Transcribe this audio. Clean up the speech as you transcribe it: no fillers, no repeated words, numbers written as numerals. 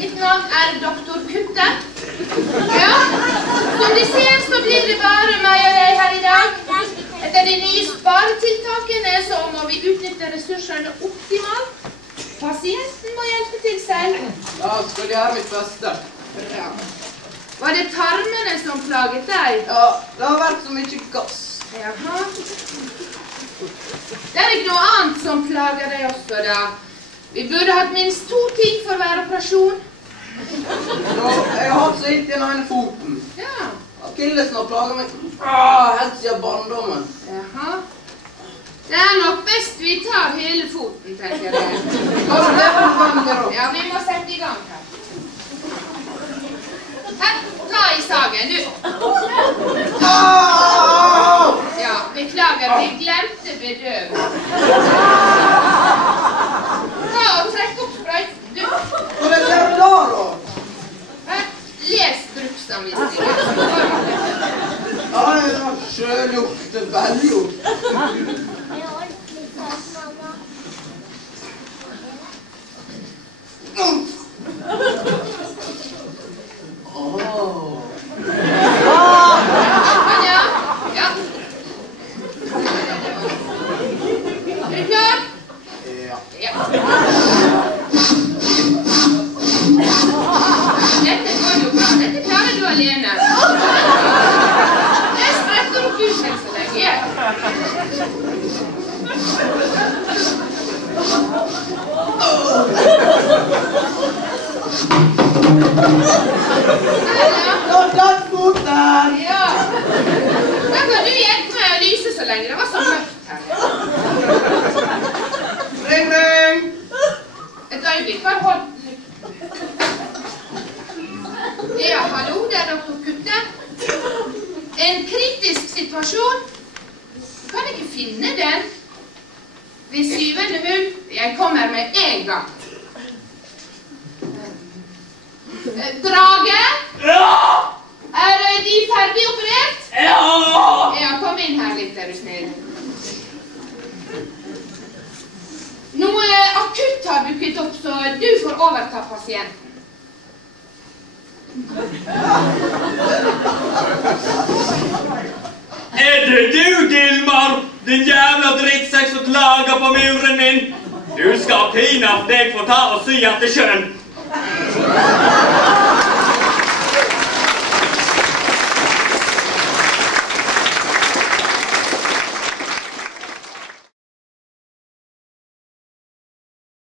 Mitt navn doktor Kutte. Ja, som de ser så blir det bare meg og deg her i dag. Etter de nye sparetiltakene så må vi utnytte ressursene optimalt. Pasienten må hjelpe til selv. Ja, skal gjøre mitt beste. Ja. Var det tarmene som plaget deg? Ja, det har vært så mye gass. Jaha. Det er ikke noe annet som plager deg også da. Vi burde hatt minst 2 ting for hver operasjon. Ja, jeg har hatt så hit i den ene foten. Ja. Akillesen har plaget meg helt siden barndommen. Jaha. Det er nok best vi tar hele foten, tenker jeg. Hva er det for nødvendig da? Ja, vi må sette i gang her. Her, ta i sagen, du. Ja, beklager, vi glemte bedøv. Ta og trekk opp sprøyt, du. Hva er det der da? Her, les bruksanvisningen. Ja, det er sjølukt, velgjort. Ja. Ja. Er du klar? Ja. Ja. Dette går jo bra. Dette klarer du alene. Jeg spretter opp huset så lenge. Den foten! Ja. Da kan du hjelpe meg å lyse så lenge. Det var så mørkt her. Ring, ring! Et øyeblikk, bare hold litt. Ja, hallo, det er doktor Kutte. En kritisk situasjon. Du kan ikke finne den. Ved 7. hull. Jeg kommer med en gang. Drage? Ja! Er de ferdig operert? Ja! Ja, kom inn her litt, er du snill. Noe akutt har dukket opp, så du får overta pasienten. Er det du, Gilmar? Din jævla drittsekk som klager på muren min? Du skal pinadø deg få ta og sy etter sjøen.